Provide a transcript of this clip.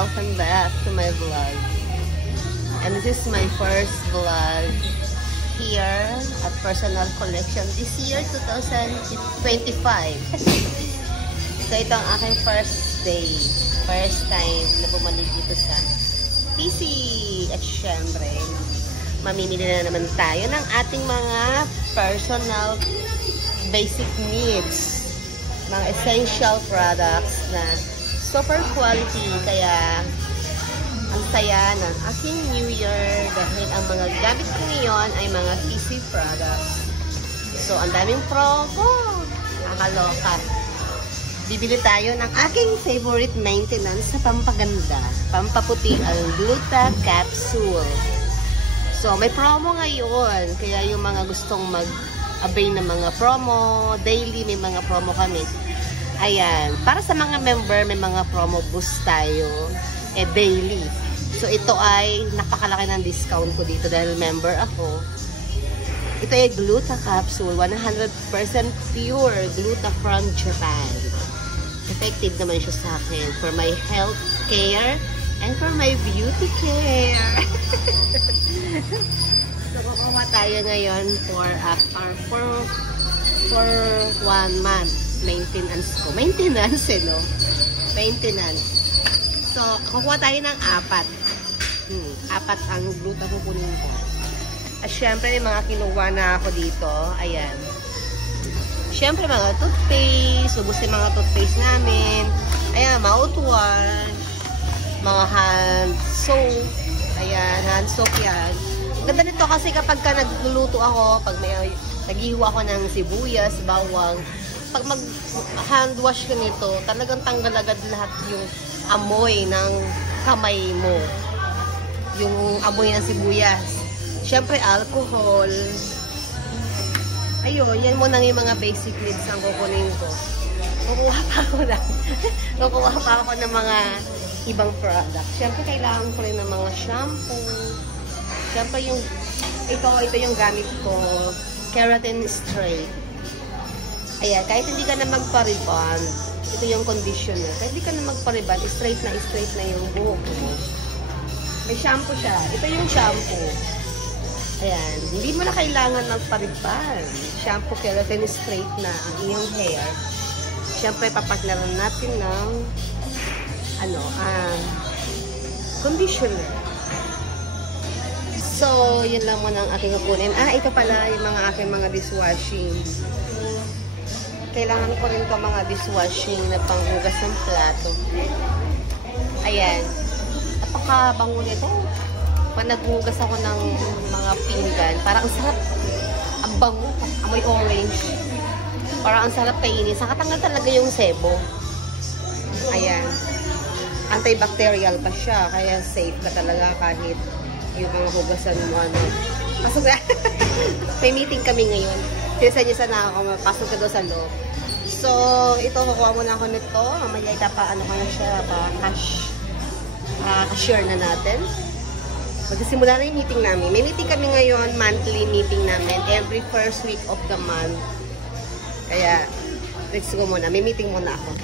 welcome back to my vlog. And this is my first vlog here at Personal Collection this year, 2025. So ito ang aking first day, first time na bumalik dito sa PC. At syempre, mamimili na naman tayo ng ating mga personal basic needs, mga essential products na super quality. Kaya ang saya ng aking New Year dahil ang mga gamit ko ngayon ay mga PC products. So ang daming promo, nakakaloka. Bibili tayo ng aking favorite maintenance sa pampaganda, pampaputi, ang Gluta Capsule. So may promo ngayon, kaya yung mga gustong mag-avail ng mga promo, daily may mga promo kami. Ayan, para sa mga member, may mga promo boost tayo, daily. So, ito ay napakalaki ng discount ko dito dahil member ako. Ito ay Gluta Capsule, 100% pure Gluta from Japan. Effective naman siya sa akin for my health care and for my beauty care. So, kukuha tayo ngayon for 1 month. Maintenance ko. Maintenance, no? Maintenance. So, kukuha tayo ng 4. 4 ang Gluta kukunin ko. At syempre, may mga kinuha na ako dito. Ayan. Syempre, mga toothpaste. Ubus yung mga toothpaste namin. Ayan, mouthwash. Mga hand soap. Ayan, hand soap yan. Ganda nito kasi kapag ka nagluluto ako, pag may naghiwa ako ng sibuyas, bawang, pag mag-hand wash ka nito, talagang tanggal agad lahat yung amoy ng kamay mo. Yung amoy ng sibuyas. Siyempre, alcohol. Ayun, yan muna yung mga basic needs ang kukunin ko. Kukuha pa ako ng mga ibang product. Siyempre, kailangan ko rin ng mga shampoo. Siyempre, ito yung gamit ko. Keratin Straight. Ayan, kahit hindi ka na magpa-rebond, ito yung conditioner. Kahit hindi ka na magpa-rebond, straight na yung buhok mo. May shampoo siya. Ito yung shampoo. Ayan, hindi mo na kailangan magpa-rebond. Shampoo, keratin straight na ang iyong hair. Siyempre, papaglaran natin ng conditioner. So, yun lang muna ang aking kukunin. Ito pala yung mga aking mga dishwashing. Kailangan ko rin mga dishwashing na panghugas ng plato. Ayan. Napakabango nito. Pag naghugas ako ng mga pinggan, parang ang sarap. Ang bango. Amoy orange. Parang ang sarap kainin. Nakatanggal talaga yung sebo. Ayan. Antibacterial pa siya. Kaya safe ka talaga kahit yung mga hugasan mo. Pasok na. May meeting kami ngayon. Sinasa na ako, mapasok ka doon sa loob. So, ito, kukuha muna ako nito. Mamaya itapaano ko na siya, cashier na natin. Magsisimula na yung meeting namin. May meeting kami ngayon, monthly meeting namin, every first week of the month. Kaya, let's go muna. May meeting muna ako.